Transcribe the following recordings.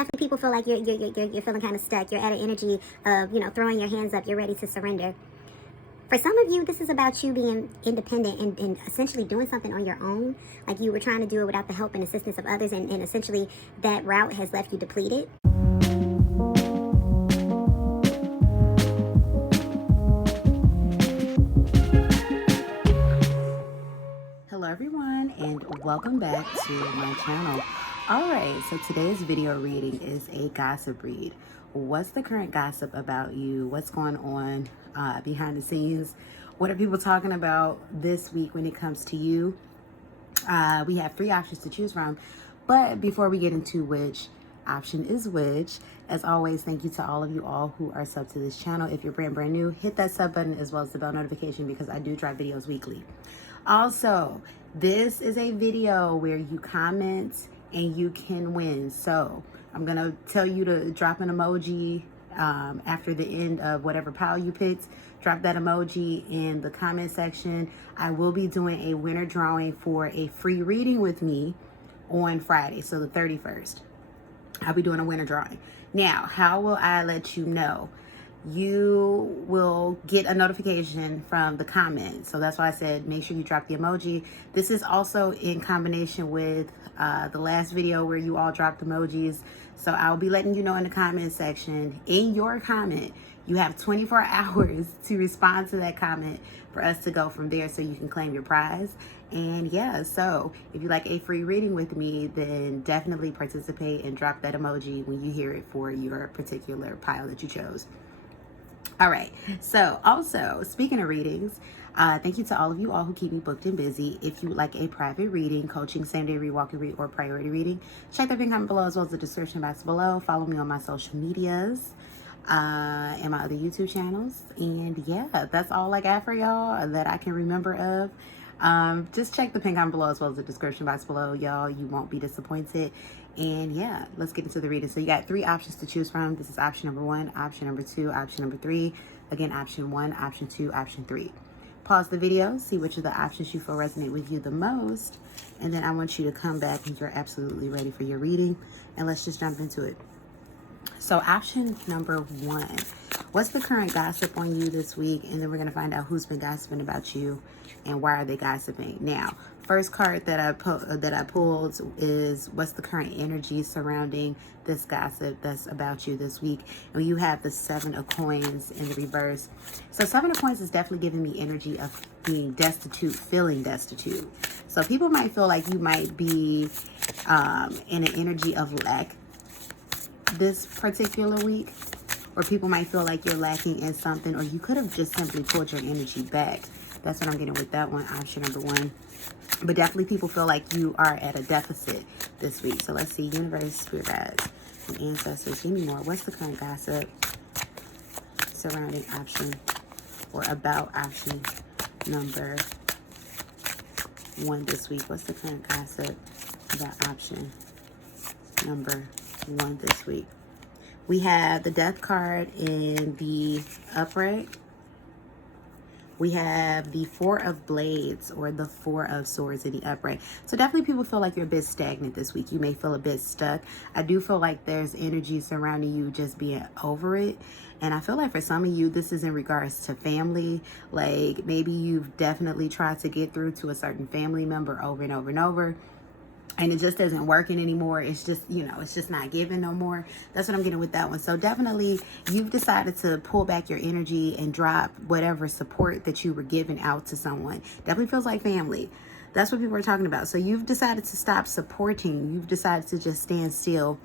definitely people feel like you're feeling kind of stuck. You're at an energy of, throwing your hands up. You're ready to surrender. For some of you, this is about you being independent and essentially doing something on your own. Like you were trying to do it without the help and assistance of others, and essentially that route has left you depleted. Hello everyone, and welcome back to my channel. Alright, so today's video reading is a gossip read. What's the current gossip about you? What's going on behind the scenes? What are people talking about this week when it comes to you? We have 3 options to choose from, but before we get into which option is which, as always, thank you to all of you all who are subbed to this channel. If you're brand new, hit that sub button as well as the bell notification because I do drop videos weekly. Also, this is a video where you comment and you can win. So I'm gonna tell you to drop an emoji after the end of whatever pile you picked. Drop that emoji in the comment section. I will be doing a winner drawing for a free reading with me on Friday, so the 31st. I'll be doing a winner drawing. Now, how will I let you know? You will get a notification from the comment. So that's why I said make sure you drop the emoji. This is also in combination with the last video where you all dropped emojis. So I'll be letting you know in the comment section. In your comment, you have 24 hours to respond to that comment for us to go from there so you can claim your prize. And yeah, so if you like a free reading with me, then definitely participate and drop that emoji when you hear it for your particular pile that you chose. All right, so also speaking of readings, thank you to all of you all who keep me booked and busy. If you would like a private reading, coaching, same day read, walk and read, or priority reading, check the comment below as well as the description box below. Follow me on my social medias and my other YouTube channels. And yeah, that's all I got for y'all that I can remember of. Just check the pin comment below as well as the description box below, y'all. You won't be disappointed. And yeah, let's get into the reading. So you got 3 options to choose from. This is option number 1, option number 2, option number 3. Again, option 1, option 2, option 3. Pause the video, see which of the options you feel resonate with you the most, and then I want you to come back and you're absolutely ready for your reading. And let's just jump into it. So option number 1, what's the current gossip on you this week? And then we're going to find out who's been gossiping about you and why are they gossiping. Now, first card that I pulled is what's the current energy surrounding this gossip that's about you this week. And you have the 7 of coins in the reverse. So 7 of coins is definitely giving me energy of being destitute, feeling destitute. So people might feel like you might be in an energy of lack this particular week, or people might feel like you're lacking in something, or you could have just simply pulled your energy back. That's what I'm getting with that one, option number 1. But definitely people feel like you are at a deficit this week. So let's see, universe, spirit guides, and ancestors, give me more. What's the current gossip surrounding option or about option number 1 this week? What's the current gossip about option number 1 this week? We have the death card in the upright. We have the 4 of blades or the 4 of swords in the upright. So definitely people feel like you're a bit stagnant this week. You may feel a bit stuck. I do feel like there's energy surrounding you just being over it. And I feel like for some of you, this is in regards to family. Like maybe you've definitely tried to get through to a certain family member over and over and over, and it just isn't working anymore. It's just, it's just not giving no more. That's what I'm getting with that one. So definitely you've decided to pull back your energy and drop whatever support that you were giving out to someone. Definitely feels like family. That's what people are talking about. So you've decided to stop supporting. You've decided to just stand still,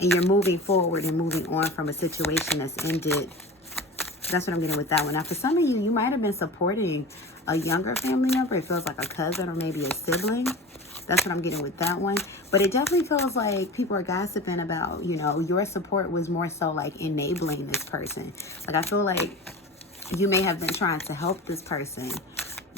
and you're moving forward and moving on from a situation that's ended. That's what I'm getting with that one. Now, for some of you, you might have been supporting a younger family member. It feels like a cousin or maybe a sibling. That's what I'm getting with that one. But it definitely feels like people are gossiping about, your support was more so like enabling this person. Like I feel like you may have been trying to help this person,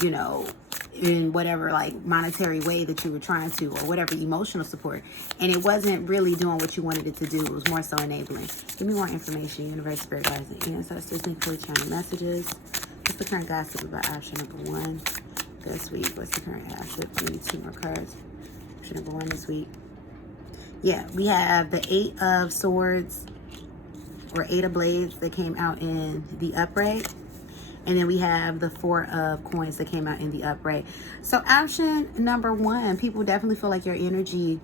in whatever like monetary way that you were trying to, or whatever emotional support, and it wasn't really doing what you wanted it to do. It was more so enabling. Give me more information, universe, spirit guides, and ancestors. Thank you for channel messages. What's the current gossip about option number 1 this week? What's the current gossip? Give me 2 more cards. Option number 1 this week. Yeah, we have the 8 of Swords or 8 of Blades that came out in the upright. And then we have the 4 of Coins that came out in the upright. So option number 1, people definitely feel like your energy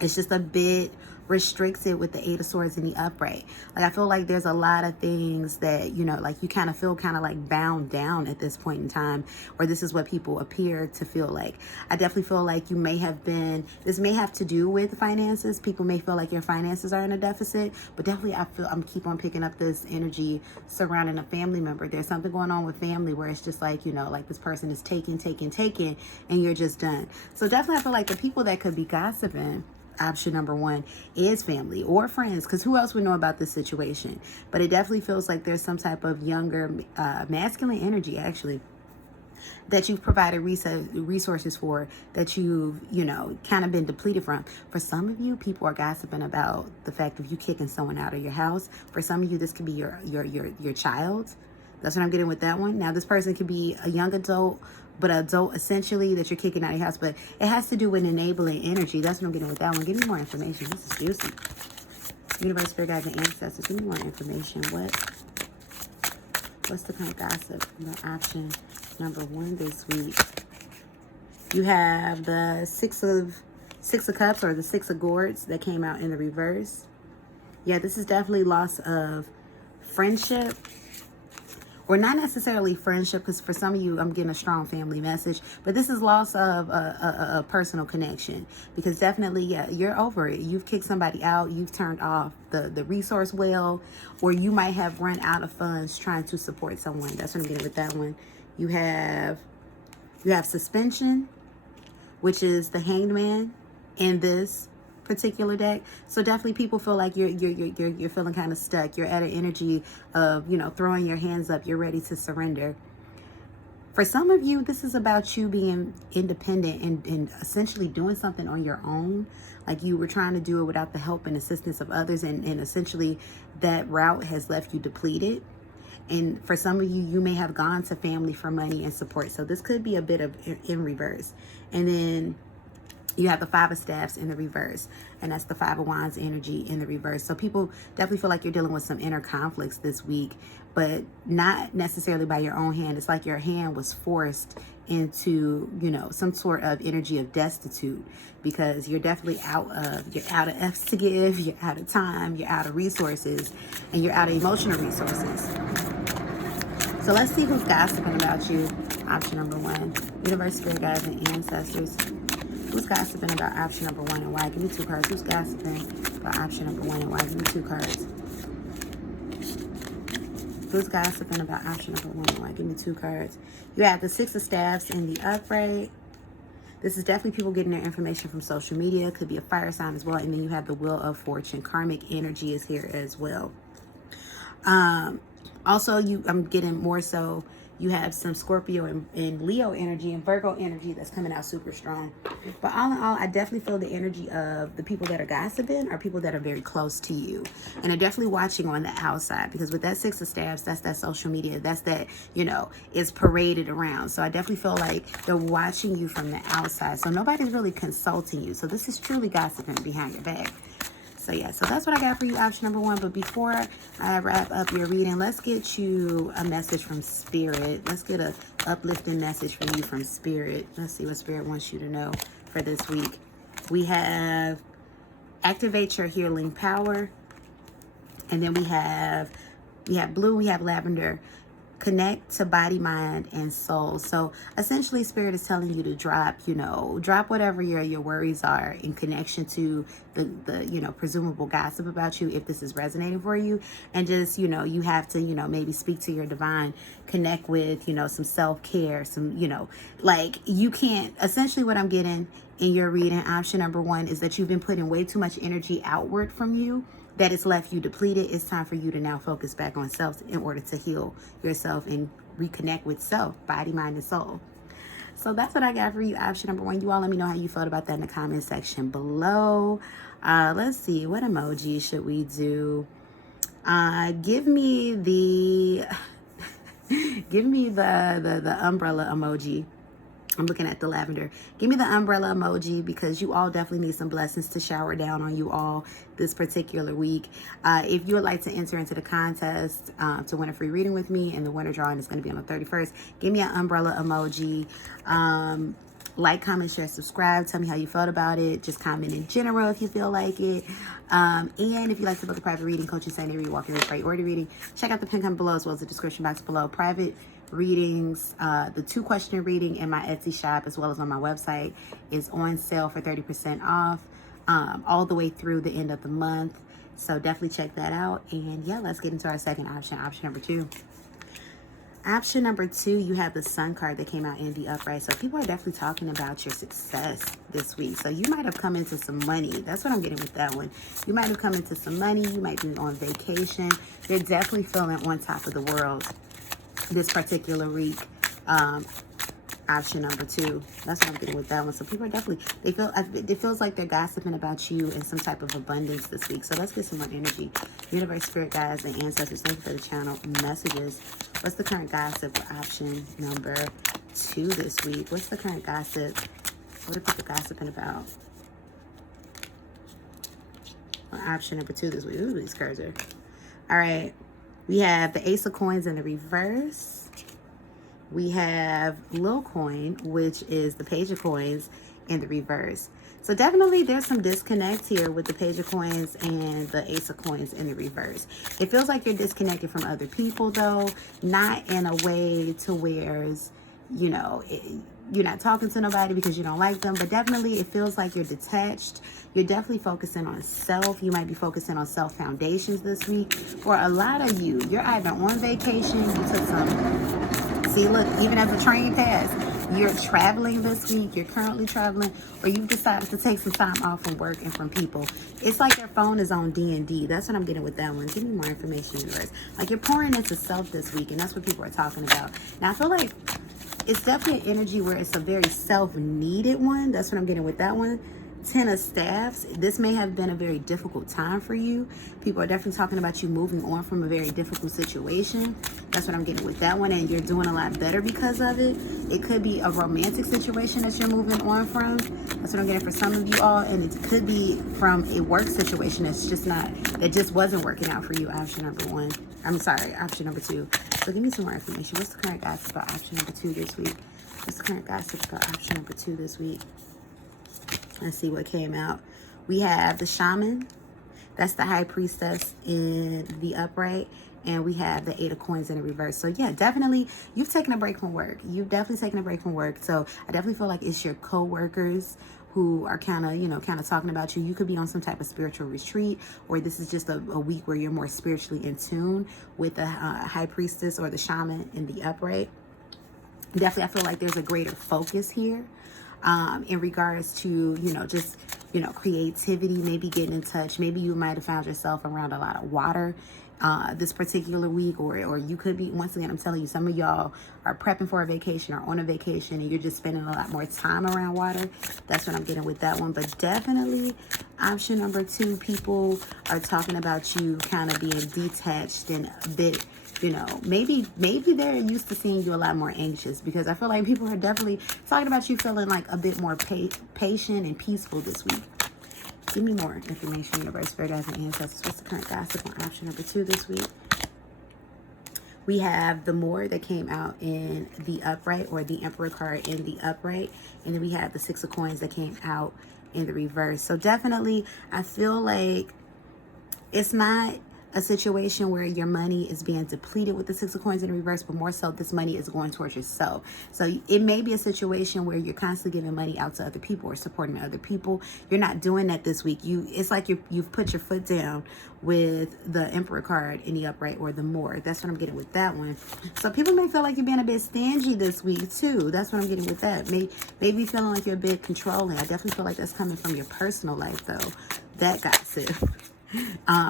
is just a bit restricted with the 8 of Swords in the upright. Like, I feel like there's a lot of things that, you know, like you kind of feel kind of like bound down at this point in time, or this is what people appear to feel like. I definitely feel like you may have been, this may have to do with finances. People may feel like your finances are in a deficit, but definitely I'm keep on picking up this energy surrounding a family member. There's something going on with family where it's just like, you know, like this person is taking, and you're just done. So definitely I feel like the people that could be gossiping, option number 1, is family or friends, because who else would know about this situation? But it definitely feels like there's some type of younger masculine energy actually that you've provided resources for, that you've, you know, kind of been depleted from. For some of you, people are gossiping about the fact of you kicking someone out of your house. For some of you, this could be your child. That's what I'm getting with that one. Now, this person could be a young adult, but an adult essentially that you're kicking out of your house. But it has to do with enabling energy. That's what I'm getting with that one. Give me more information. This is juicy. Universe, spirit guides, and ancestors. Give me more information. What's the kind of gossip? The option number 1 this week. You have the six of Cups, or the 6 of Gourds that came out in the reverse. Yeah, this is definitely loss of friendship. Or not necessarily friendship, because for some of you, I'm getting a strong family message. But this is loss of a personal connection. Because definitely, yeah, you're over it. You've kicked somebody out. You've turned off the resource well. Or you might have run out of funds trying to support someone. That's what I'm getting with that one. You have suspension, which is the Hanged Man in this particular deck. So definitely people feel like you're feeling kind of stuck. You're at an energy of, you know, throwing your hands up. You're ready to surrender. For some of you, this is about you being independent and essentially doing something on your own. Like you were trying to do it without the help and assistance of others, and essentially that route has left you depleted. And for some of you, you may have gone to family for money and support. So this could be a bit of in reverse. And then you have the 5 of Staffs in the reverse, and that's the 5 of Wands energy in the reverse. So people definitely feel like you're dealing with some inner conflicts this week, but not necessarily by your own hand. It's like your hand was forced into, you know, some sort of energy of destitute, because you're definitely you're out of F's to give, you're out of time, you're out of resources, and you're out of emotional resources. So let's see who's gossiping about you. Option number 1, universe, spirit guides, and ancestors. Who's gossiping about option number 1 and why? Give me 2 cards. Who's gossiping about option number 1 and why? Give me 2 cards. Who's gossiping about option number 1 and why? Give me 2 cards. You have the 6 of Staffs in the upright. This is definitely people getting their information from social media. Could be a fire sign as well. And then you have the Wheel of Fortune. Karmic energy is here as well. Also, I'm getting more so, you have some Scorpio and Leo energy and Virgo energy that's coming out super strong. But all in all, I definitely feel the energy of the people that are gossiping are people that are very close to you. And are definitely watching on the outside. Because with that 6 of Staffs, that's that social media. That's that, you know, it's paraded around. So I definitely feel like they're watching you from the outside. So nobody's really consulting you. So this is truly gossiping behind your back. So yeah, so that's what I got for you, option number 1. But before I wrap up your reading, let's get you a message from Spirit. Let's get a uplifting message from you from Spirit. Let's see what Spirit wants you to know for this week. We have activate your healing power. And then we have blue, we have lavender. Connect to body, mind, and soul. So essentially, Spirit is telling you to drop whatever your worries are in connection to the presumable gossip about you, if this is resonating for you. And just, you have to, maybe speak to your divine, connect with, some self-care, some, like you can't, essentially what I'm getting in your reading, option number 1, is that you've been putting way too much energy outward from you, that it's left you depleted. It's time for you to now focus back on self in order to heal yourself and reconnect with self, body, mind, and soul. So that's what I got for you, option number 1. You all let me know how you felt about that in the comment section below. Let's see, what emoji should we do? Give me the give me the umbrella emoji. I'm looking at the lavender. Give me the umbrella emoji because you all definitely need some blessings to shower down on you all this particular week. If you would like to enter into the contest to win a free reading with me, and the winner drawing is going to be on the 31st, give me an umbrella emoji. Like, comment, share, subscribe. Tell me how you felt about it. Just comment in general if you feel like it. And if you'd like to book a private reading, coaching, Sunday read, walking, read, order reading, check out the pin comment below as well as the description box below. Private readings, the 2-question reading in my Etsy shop as well as on my website is on sale for 30% off all the way through the end of the month. So definitely check that out. And yeah, let's get into our second option, option number 2. Option number 2, you have the Sun card that came out in the upright. So people are definitely talking about your success this week. So you might have come into some money. That's what I'm getting with that one. You might have come into some money. You might be on vacation. You're definitely feeling on top of the world this particular week. Option number 2, that's what I'm getting with that one. So people are definitely, it feels like they're gossiping about you in some type of abundance this week. So let's get some more energy. Universe, spirit guides, and ancestors, thank you for the channel messages. What's the current gossip for option number 2 this week? What's the current gossip? What are people gossiping about on option number 2 this week? Ooh, these cards are all right. We have the Ace of Coins in the reverse. We have Lil Coin, which is the Page of Coins in the reverse. So definitely there's some disconnect here with the Page of Coins and the Ace of Coins in the reverse. It feels like you're disconnected from other people, though, not in a way to where, you know, you're not talking to nobody because you don't like them, but definitely it feels like you're detached. You're definitely focusing on self. You might be focusing on self foundations this week. For a lot of you, you're either on vacation, you took some, see, look, even as the train passed, you're traveling this week, you're currently traveling, or you've decided to take some time off from work and from people. It's like your phone is on D&D. That's what I'm getting with that one. Give me more information, universe. Like you're pouring into self this week, and that's what people are talking about. Now, I feel like it's definitely an energy where it's a very self-needed one. That's what I'm getting with that one. 10 of Staffs. This may have been a very difficult time for you. People are definitely talking about you moving on from a very difficult situation. That's what I'm getting with that one. And you're doing a lot better because of it. It could be a romantic situation that you're moving on from. That's what I'm getting for some of you all. And it could be from a work situation that's just not, that just wasn't working out for you. Option number 1. I'm sorry, option number 2. So give me some more information. What's the current gossip about option number 2 this week? What's the current gossip about option number 2 this week? Let's see what came out. We have the Shaman. That's the High Priestess in the upright. And we have the 8 of Coins in the reverse. So yeah, definitely you've taken a break from work. You've definitely taken a break from work. So I definitely feel like it's your co-workers who are kind of talking about you. You could be on some type of spiritual retreat, or this is just a week where you're more spiritually in tune with the High Priestess or the Shaman in the upright. Definitely, I feel like there's a greater focus here. In regards to, just, creativity, maybe getting in touch. Maybe you might have found yourself around a lot of water this particular week, or you could be, once again, I'm telling you, some of y'all are prepping for a vacation or on a vacation and you're just spending a lot more time around water. That's what I'm getting with that one. But definitely option number 2, people are talking about you kind of being detached and a bit, maybe they're used to seeing you a lot more anxious, because I feel like people are definitely talking about you feeling like a bit more patient and peaceful this week. Give me more information, universe, spirit guides, and ancestors. What's the current gossip on option number 2 this week? We have the Moor that came out in the upright, or the Emperor card in the upright. And then we have the 6 of Coins that came out in the reverse. So definitely, I feel like it's not a situation where your money is being depleted with the 6 of Coins in reverse, but more so this money is going towards yourself. So it may be a situation where you're constantly giving money out to other people or supporting other people. You're not doing that this week. It's like you've put your foot down with the Emperor card in the upright, or the Moor. That's what I'm getting with that one. So people may feel like you're being a bit stingy this week too. That's what I'm getting with that. Maybe feeling like you're a bit controlling. I definitely feel like that's coming from your personal life though. That gossip.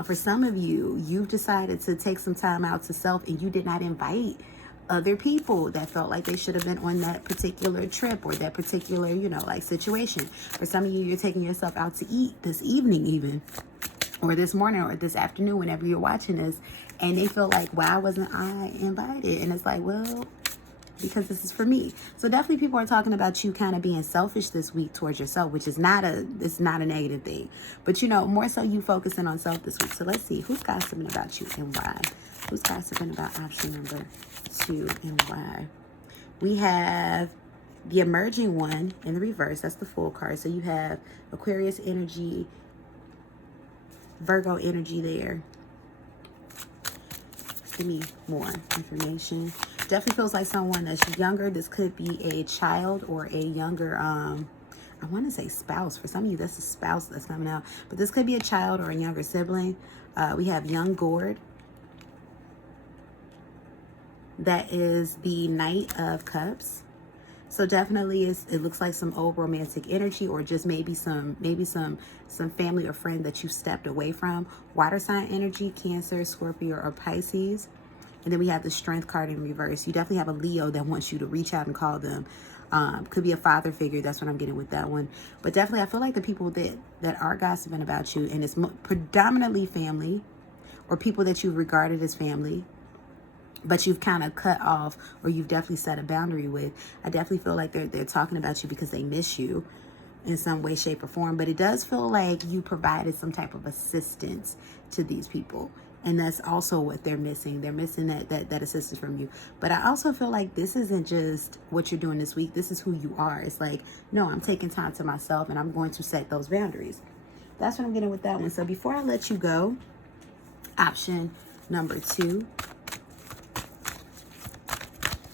For some of you, you've decided to take some time out to self, and you did not invite other people that felt like they should have been on that particular trip or that particular, situation. For some of you, you're taking yourself out to eat this evening even, or this morning, or this afternoon, whenever you're watching this, and they feel like, why wasn't I invited? And it's like, well, because this is for me. So definitely people are talking about you kind of being selfish this week towards yourself, which is it's not a negative thing. But, you know, more so you focusing on self this week. So let's see, who's gossiping about you and why? Who's gossiping about option number 2 and why? We have the emerging one in the reverse. That's the full card. So you have Aquarius energy, Virgo energy there. Give me more information. Definitely feels like someone that's younger. This could be a child or a younger, I want to say spouse. For some of you, that's a spouse that's coming out. But this could be a child or a younger sibling. We have young gourd. That is the Knight of Cups. So definitely it looks like some old romantic energy, or just maybe some family or friend that you stepped away from. Water sign energy, Cancer, Scorpio, or Pisces. And then we have the Strength card in reverse. You definitely have a Leo that wants you to reach out and call them. Could be a father figure. That's what I'm getting with that one. But definitely I feel like the people that are gossiping about you, and it's predominantly family or people that you've regarded as family, but you've kind of cut off, or you've definitely set a boundary with. I definitely feel like they're talking about you because they miss you in some way, shape, or form. But it does feel like you provided some type of assistance to these people. And that's also what they're missing. They're missing that assistance from you. But I also feel like this isn't just what you're doing this week. This is who you are. It's like, no, I'm taking time to myself and I'm going to set those boundaries. That's what I'm getting with that one. So before I let you go, option number 2.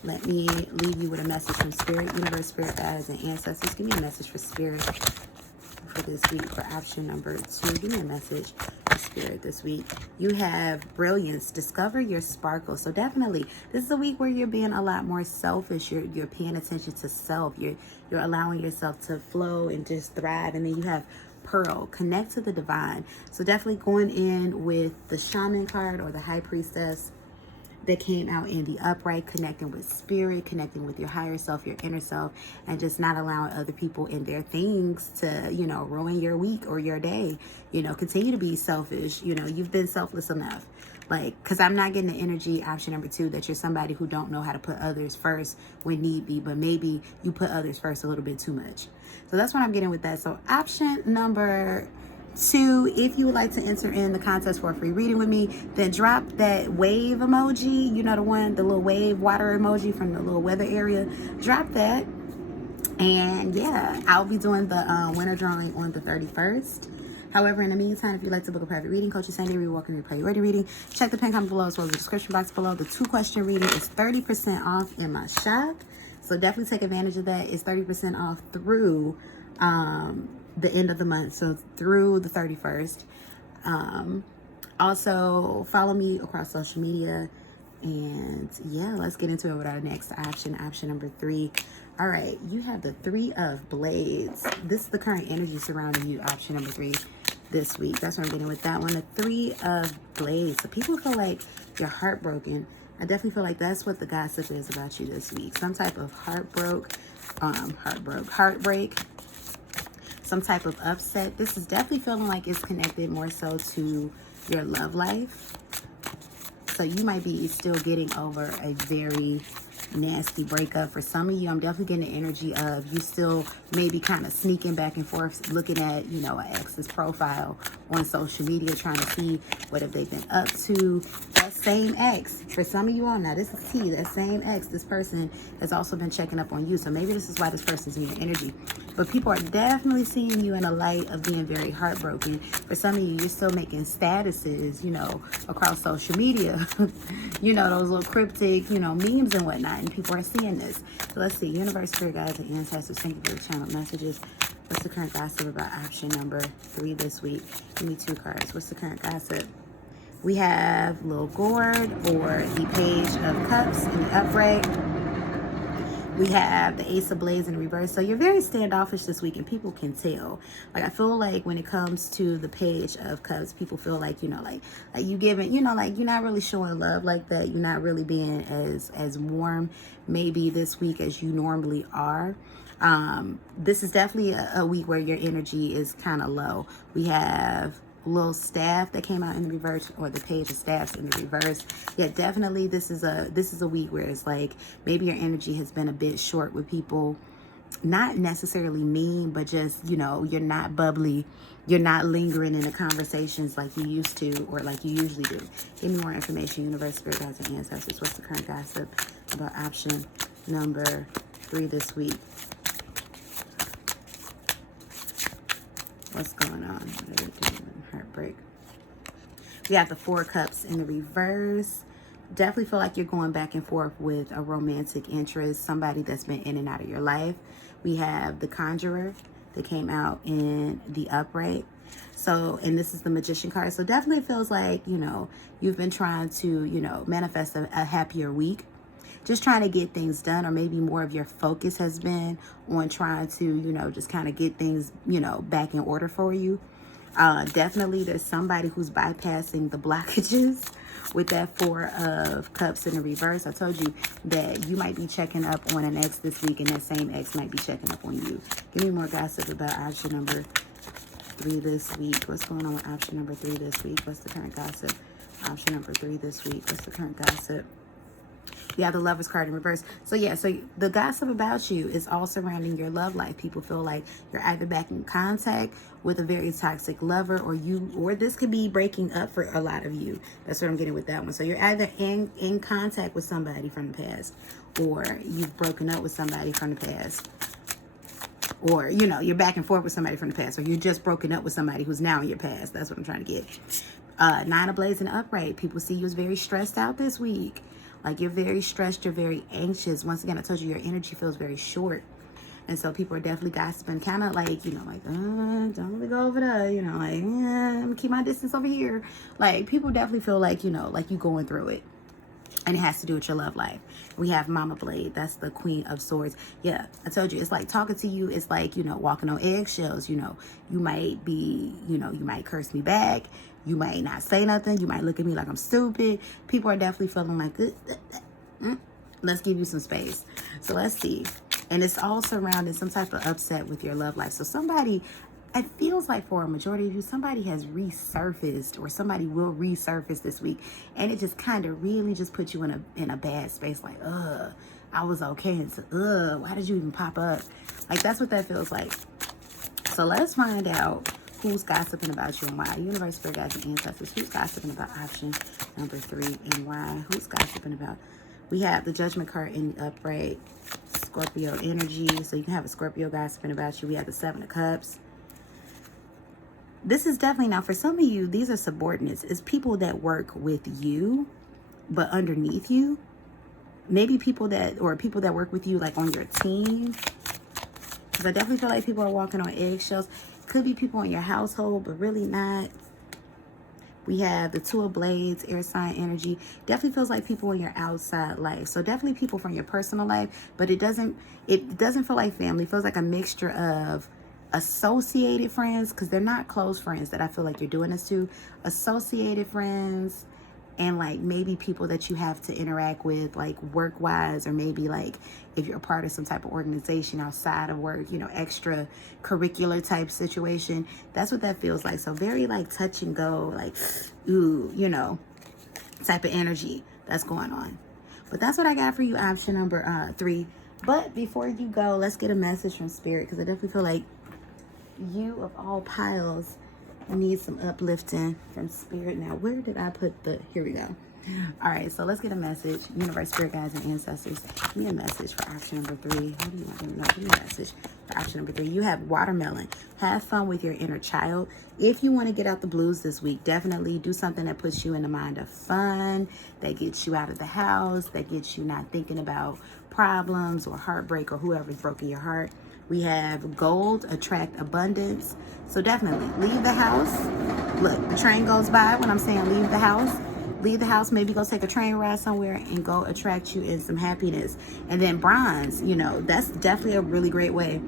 Let me leave you with a message from Spirit, Universe, Spirit Guides, and Ancestors. Give me a message for Spirit for this week for option number 2. Give me a message for Spirit this week. You have Brilliance. Discover your sparkle. So definitely, this is a week where you're being a lot more selfish. You're paying attention to self. You're allowing yourself to flow and just thrive. And then you have Pearl. Connect to the divine. So definitely going in with the Shaman card or the High Priestess that came out in the upright, connecting with spirit, connecting with your higher self, your inner self, and just not allowing other people and their things to, you know, ruin your week or your day. You know, continue to be selfish. You know, you've been selfless enough. Like, because I'm not getting the energy, option number 2, that you're somebody who don't know how to put others first when need be, but maybe you put others first a little bit too much. So that's what I'm getting with that. So option number 2, if you would like to enter in the contest for a free reading with me, then drop that wave emoji. You know, the little wave water emoji from the little weather area. Drop that. And yeah, I'll be doing the winner drawing on the 31st. However, in the meantime, if you'd like to book a private reading, Coach Sandy, we welcome your priority reading. Check the pin comment below as well as the description box below. The 2-question reading is 30% off in my shop. So definitely take advantage of that. It's 30% off through the end of the month, so through the 31st. Also follow me across social media, and yeah, let's get into it with our next option number 3. All right, you have the 3 of Blades. This is the current energy surrounding you, option number 3 this week. That's what I'm getting with that one, the 3 of Blades. So people feel like you're heartbroken. I definitely feel like that's what the gossip is about you this week. Some type of heartbreak, some type of upset. This is definitely feeling like it's connected more so to your love life. So you might be still getting over a very nasty breakup. For some of you, I'm definitely getting the energy of you still maybe kind of sneaking back and forth, looking at, you know, an ex's profile on social media, trying to see what have they been up to. That same ex, for some of you all, now this is key, that same ex, this person has also been checking up on you. So maybe this is why this person's in your energy. But people are definitely seeing you in a light of being very heartbroken. For some of you, you're still making statuses, you know, across social media. You know, those little cryptic, you know, memes and whatnot. And people are seeing this. So let's see. Universe, Spirit Guides, and Ancestors, thank you for the channel messages. What's the current gossip about option number 3 this week? Give me 2 cards. What's the current gossip? We have Little Gourd, or the Page of Cups in the upright. We have the Ace of Blades in reverse. So you're very standoffish this week, and people can tell. Like, I feel like when it comes to the Page of Cups, people feel like, you know, like you giving, you know, like you're not really showing love like that. You're not really being as warm maybe this week as you normally are. This is definitely a week where your energy is kind of low. We have little staff that came out in the reverse, or the page of staffs in the reverse. Yeah, definitely this is a week where it's like maybe your energy has been a bit short with people. Not necessarily mean, but just, you know, you're not bubbly. You're not lingering in the conversations like you used to, or like you usually do. Give me more information, universe, spirit guides, and ancestors. What's the current gossip about option number 3 this week? What's going on? What are we doing? Heartbreak. We have the 4 cups in the reverse. Definitely feel like you're going back and forth with a romantic interest, somebody that's been in and out of your life. We have the Conjurer that came out in the upright. So, and this is the Magician card. So definitely feels like, you know, you've been trying to, you know, manifest a happier week. Just trying to get things done, or maybe more of your focus has been on trying to, you know, just kind of get things, you know, back in order for you. Definitely there's somebody who's bypassing the blockages with that 4 of cups in the reverse. I told you that you might be checking up on an ex this week, and that same ex might be checking up on you. Give me more gossip about option number 3 this week. What's going on with option number 3 this week? What's the current gossip? Option number 3 this week. What's the current gossip? Yeah, the Lover's card in reverse. So yeah, so the gossip about you is all surrounding your love life. People feel like you're either back in contact with a very toxic lover, or this could be breaking up for a lot of you. That's what I'm getting with that one. So you're either in contact with somebody from the past, or you've broken up with somebody from the past. Or, you know, you're back and forth with somebody from the past, or you're just broken up with somebody who's now in your past. That's what I'm trying to get. 9 of Blades and upright. People see you as very stressed out this week. Like, you're very stressed, you're very anxious. Once again, I told you your energy feels very short. And so people are definitely gossiping, kind of like, you know, like, don't really go over there, you know, like, I'm gonna keep my distance over here. Like, people definitely feel like, you know, like you going through it. And it has to do with your love life. We have Mama Blade. That's the Queen of Swords. Yeah, I told you, it's like talking to you. It's like, you know, walking on eggshells. You know, you might be, you know, you might curse me back. You might not say nothing. You might look at me like I'm stupid. People are definitely feeling like, let's give you some space. So let's see. And it's all surrounding some type of upset with your love life. So somebody, it feels like for a majority of you, somebody has resurfaced, or somebody will resurface this week, and it just kind of really just puts you in a bad space. Like, I was okay, and so, why did you even pop up? Like, that's what that feels like. So let's find out who's gossiping about you and why. Universe, spirit guides, and ancestors. Who's gossiping about option number 3 and why? Who's gossiping about? We have the Judgment card in the upright. Scorpio energy. So you can have a Scorpio gossiping about you. We have the 7 of Cups. This is definitely, now for some of you, these are subordinates. It's people that work with you, but underneath you. Maybe people that work with you like on your team. Because I definitely feel like people are walking on eggshells. Could be people in your household, but really not. We have the 2 of Blades, air sign energy. Definitely feels like people in your outside life. So definitely people from your personal life, but it doesn't feel like family. It feels like a mixture of associated friends, because they're not close friends that I feel like you're doing this to. Associated friends, and like maybe people that you have to interact with, like work wise, or maybe like if you're a part of some type of organization outside of work, you know, extra curricular type situation. That's what that feels like. So very like touch and go, like, ooh, you know, type of energy that's going on. But that's what I got for you, option number 3. But before you go, let's get a message from Spirit, because I definitely feel like you of all piles need some uplifting from Spirit. Now, where did I put here we go. All right, so let's get a message. Universe, spirit guides, and ancestors, give me a message for option number 3. What do you want to know? Give me a message for option number 3. You have watermelon. Have fun with your inner child. If you want to get out the blues this week, definitely do something that puts you in the mind of fun, that gets you out of the house, that gets you not thinking about problems or heartbreak or whoever's broken your heart. We have gold, attract abundance. So definitely leave the house. Look, the train goes by when I'm saying leave the house. Leave the house, maybe go take a train ride somewhere and go attract you in some happiness. And then bronze, you know, that's definitely a really great way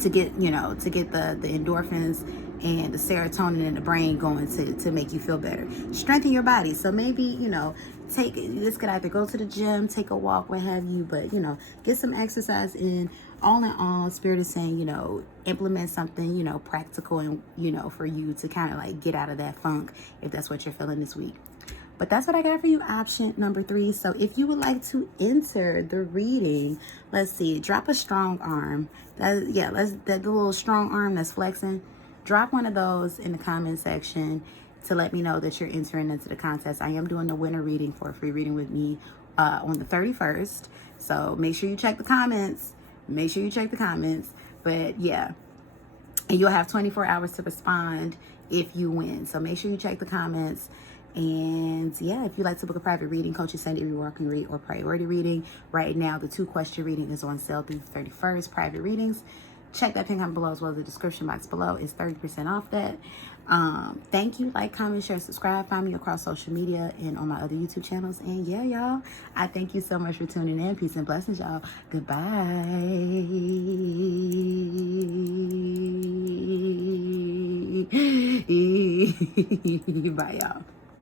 to get, you know, to get the endorphins and the serotonin in the brain going to make you feel better. Strengthen your body. So maybe, you know, this could either go to the gym, take a walk, what have you, but, you know, get some exercise in. All in all, Spirit is saying, you know, implement something, you know, practical and, you know, for you to kind of like get out of that funk if that's what you're feeling this week. But that's what I got for you, option number 3. So if you would like to enter the reading, let's see, drop a strong arm. The little strong arm that's flexing. Drop one of those in the comment section to let me know that you're entering into the contest. I am doing the winter reading for a free reading with me on the 31st. So make sure you check the comments. But yeah, and you'll have 24 hours to respond if you win. So make sure you check the comments. And yeah, if you'd like to book a private reading, coaching Sunday, reworking read, or priority reading, right now the 2-question reading is on sale through the 31st. Private readings, check that pin comment below as well as the description box below. It's 30% off that. Thank you. Like, comment, share, subscribe. Find me across social media and on my other YouTube channels. And yeah, y'all, I thank you so much for tuning in. Peace and blessings, y'all. Goodbye. Bye, y'all.